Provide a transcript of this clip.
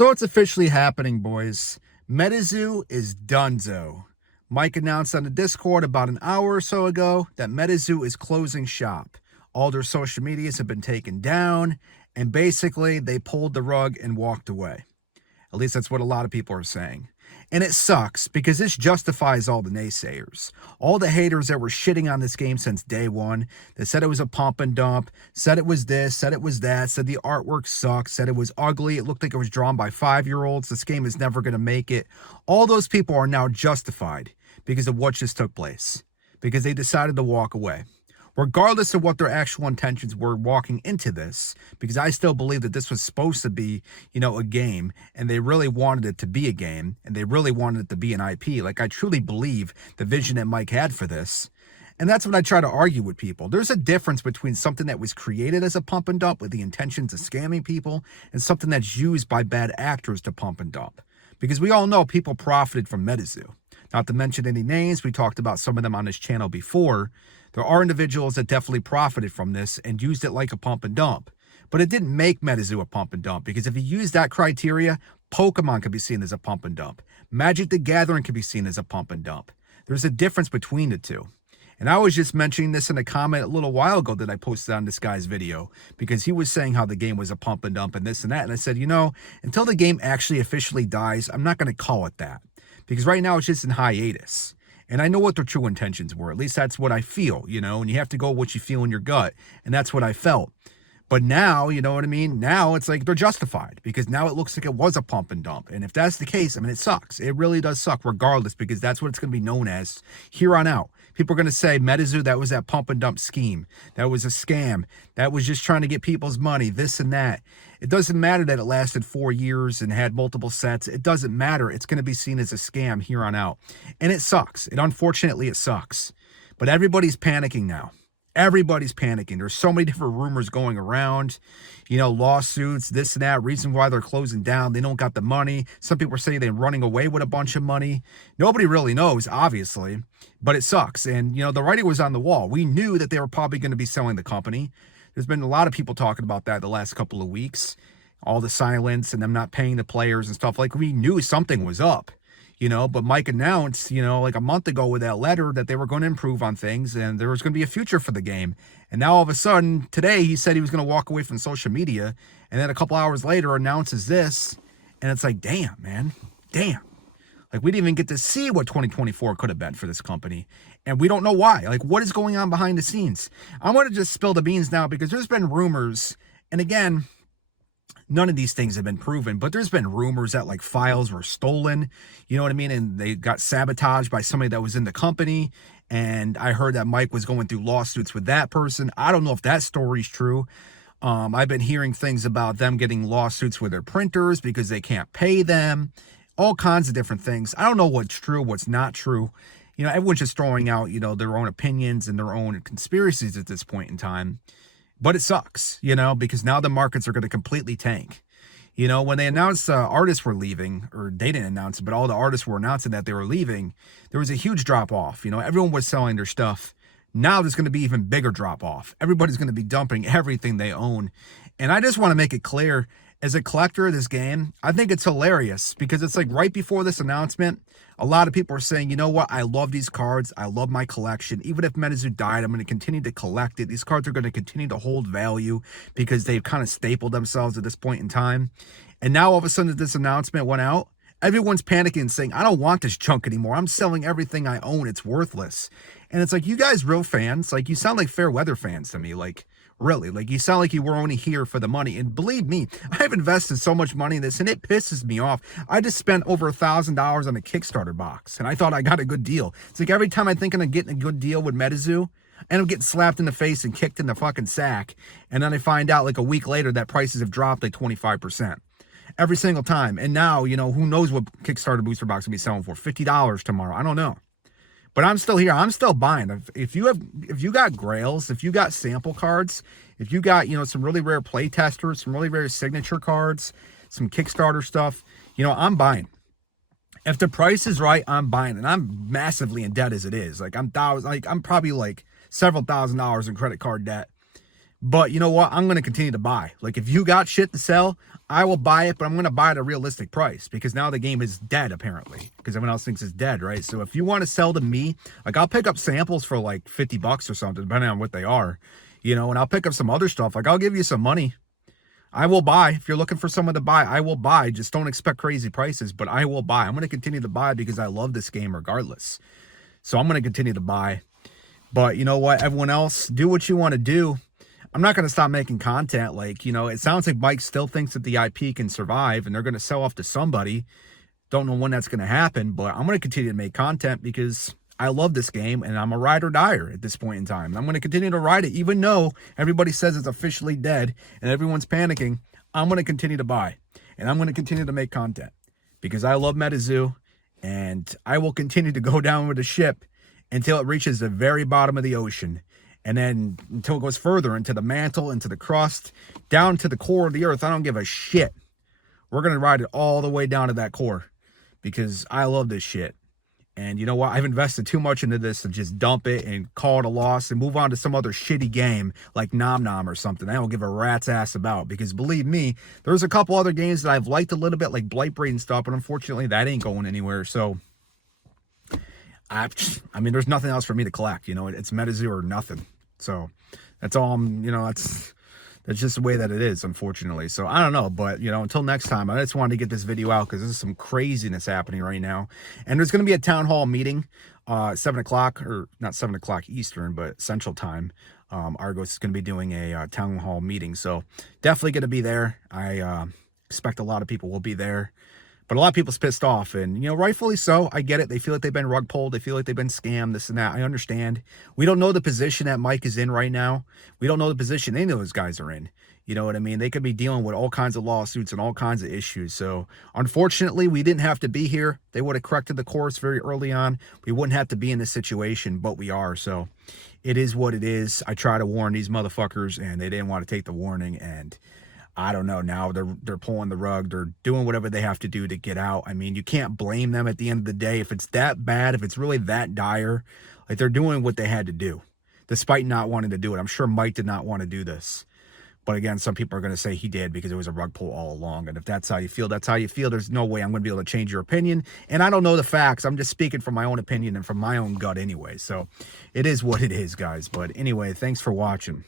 So it's officially happening, boys. MetaZoo is donezo. Mike announced on the Discord about an hour or so ago that MetaZoo is closing shop. All their social medias have been taken down, and basically they pulled the rug and walked away. At least that's what a lot of people are saying. And it sucks because this justifies all the naysayers. All the haters that were shitting on this game since day one, that said it was a pump and dump, said it was this, said it was that, said the artwork sucked, said it was ugly, it looked like it was drawn by 5-year-olds, this game is never going to make it. All those people are now justified because of what just took place. Because they decided to walk away. Regardless of what their actual intentions were walking into this, because I still believe that this was supposed to be, a game, and they really wanted it to be a game, and they really wanted it to be an IP. Like, I truly believe the vision that Mike had for this. And that's what I try to argue with people. There's a difference between something that was created as a pump and dump with the intentions of scamming people and something that's used by bad actors to pump and dump. Because we all know people profited from MetaZoo. Not to mention any names, we talked about some of them on this channel before. There are individuals that definitely profited from this and used it like a pump and dump. But it didn't make MetaZoo a pump and dump, because if you use that criteria, Pokemon could be seen as a pump and dump. Magic the Gathering could be seen as a pump and dump. There's a difference between the two. And I was just mentioning this in a comment a little while ago that I posted on this guy's video, because he was saying how the game was a pump and dump and this and that. And I said, until the game actually officially dies, I'm not going to call it that. Because right now it's just in hiatus. And I know what their true intentions were. At least that's what I feel, and you have to go with what you feel in your gut. And that's what I felt. But now, you know what I mean? Now it's like they're justified, because now it looks like it was a pump and dump. And if that's the case, it sucks. It really does suck regardless, because that's what it's going to be known as here on out. People are going to say, MetaZoo, that was that pump and dump scheme. That was a scam. That was just trying to get people's money, this and that. It doesn't matter that it lasted 4 years and had multiple sets. It doesn't matter. It's going to be seen as a scam here on out. And it sucks. Unfortunately, it sucks. But everybody's panicking now. Everybody's panicking. There's so many different rumors going around, lawsuits, this and that, reason why they're closing down. They don't got the money. Some people are saying they're running away with a bunch of money. Nobody really knows, obviously, but it sucks. And, the writing was on the wall. We knew that they were probably going to be selling the company. There's been a lot of people talking about that the last couple of weeks. All the silence and them not paying the players and stuff. Like, we knew something was up. But Mike announced, like a month ago with that letter, that they were going to improve on things and there was going to be a future for the game. And now all of a sudden, today, he said he was going to walk away from social media. And then a couple hours later announces this. And it's like, damn, man, damn. Like, we didn't even get to see what 2024 could have been for this company. And we don't know why. Like, what is going on behind the scenes? I want to just spill the beans now, because there's been rumors. And again, none of these things have been proven, but there's been rumors that like files were stolen, you know what I mean? And they got sabotaged by somebody that was in the company. And I heard that Mike was going through lawsuits with that person. I don't know if that story's true. I've been hearing things about them getting lawsuits with their printers because they can't pay them. All kinds of different things. I don't know what's true, what's not true. Everyone's just throwing out, their own opinions and their own conspiracies at this point in time. But it sucks, because now the markets are going to completely tank. When they announced artists were leaving, or they didn't announce it, but all the artists were announcing that they were leaving, there was a huge drop off. Everyone was selling their stuff. Now there's going to be even bigger drop off. Everybody's going to be dumping everything they own. And I just want to make it clear, as a collector of this game, I think it's hilarious, because it's like right before this announcement, a lot of people are saying, you know what, I love these cards. I love my collection. Even if MetaZoo died, I'm going to continue to collect it. These cards are going to continue to hold value because they've kind of stapled themselves at this point in time. And now all of a sudden this announcement went out, everyone's panicking and saying, I don't want this junk anymore. I'm selling everything I own. It's worthless. And it's like, you guys real fans, like, you sound like fair weather fans to me. Like, really, like, you sound like you were only here for the money. And believe me, I've invested so much money in this, and it pisses me off. I just spent over $1,000 on a Kickstarter box, and I thought I got a good deal. It's like every time I'm thinking of getting a good deal with MetaZoo, I end up getting slapped in the face and kicked in the fucking sack. And then I find out like a week later that prices have dropped like 25%. Every single time. And now, who knows what Kickstarter booster box will be selling for? $50 tomorrow. I don't know. But I'm still here. I'm still buying. If you got grails, if you got sample cards, if you got, some really rare play testers, some really rare signature cards, some Kickstarter stuff, I'm buying. If the price is right, I'm buying. And I'm massively in debt as it is. Like, I'm probably like several $1,000s in credit card debt. But you know what? I'm going to continue to buy. Like, if you got shit to sell, I will buy it, but I'm going to buy at a realistic price because now the game is dead, apparently, because everyone else thinks it's dead, right? So if you want to sell to me, like, I'll pick up samples for like $50 or something, depending on what they are, you know, and I'll pick up some other stuff. Like, I'll give you some money. I will buy. If you're looking for someone to buy, I will buy. Just don't expect crazy prices, but I will buy. I'm going to continue to buy because I love this game regardless. So I'm going to continue to buy. But you know what? Everyone else, do what you want to do. I'm not going to stop making content. Like, you know, it sounds like Mike still thinks that the IP can survive and they're going to sell off to somebody. Don't know when that's going to happen, but I'm going to continue to make content because I love this game and I'm a ride or dyer at this point in time. I'm going to continue to ride it, even though everybody says it's officially dead and everyone's panicking. I'm going to continue to buy and I'm going to continue to make content because I love MetaZoo and I will continue to go down with the ship until it reaches the very bottom of the ocean. And then until it goes further into the mantle, into the crust, down to the core of the earth. I don't give a shit. We're going to ride it all the way down to that core because I love this shit. And you know what? I've invested too much into this to just dump it and call it a loss and move on to some other shitty game like Nom Nom or something I don't give a rat's ass about. Because believe me, there's a couple other games that I've liked a little bit like Blightbraid and stuff, but unfortunately that ain't going anywhere. So I mean, there's nothing else for me to collect. You know, it's MetaZoo or nothing. So that's all you know, that's just the way that it is, unfortunately. So I don't know, but you know, until next time, I just wanted to get this video out because there's some craziness happening right now. And there's going to be a town hall meeting, 7 o'clock, or not 7 o'clock Eastern, but Central Time. Argos is going to be doing a town hall meeting. So definitely going to be there. I expect a lot of people will be there. But a lot of people's pissed off, and, you know, rightfully so. I get it. They feel like they've been rug pulled. They feel like they've been scammed, this and that. I understand. We don't know the position that Mike is in right now. We don't know the position any of those guys are in. You know what I mean? They could be dealing with all kinds of lawsuits and all kinds of issues. So, unfortunately, we didn't have to be here. They would have corrected the course very early on. We wouldn't have to be in this situation, but we are. So, it is what it is. I try to warn these motherfuckers, and they didn't want to take the warning, and I don't know. Now they're pulling the rug. They're doing whatever they have to do to get out. I mean, you can't blame them at the end of the day. If it's that bad, if it's really that dire, like, they're doing what they had to do, despite not wanting to do it. I'm sure Mike did not want to do this. But again, some people are going to say he did because it was a rug pull all along. And if that's how you feel, that's how you feel. There's no way I'm going to be able to change your opinion. And I don't know the facts. I'm just speaking from my own opinion and from my own gut anyway. So it is what it is, guys. But anyway, thanks for watching.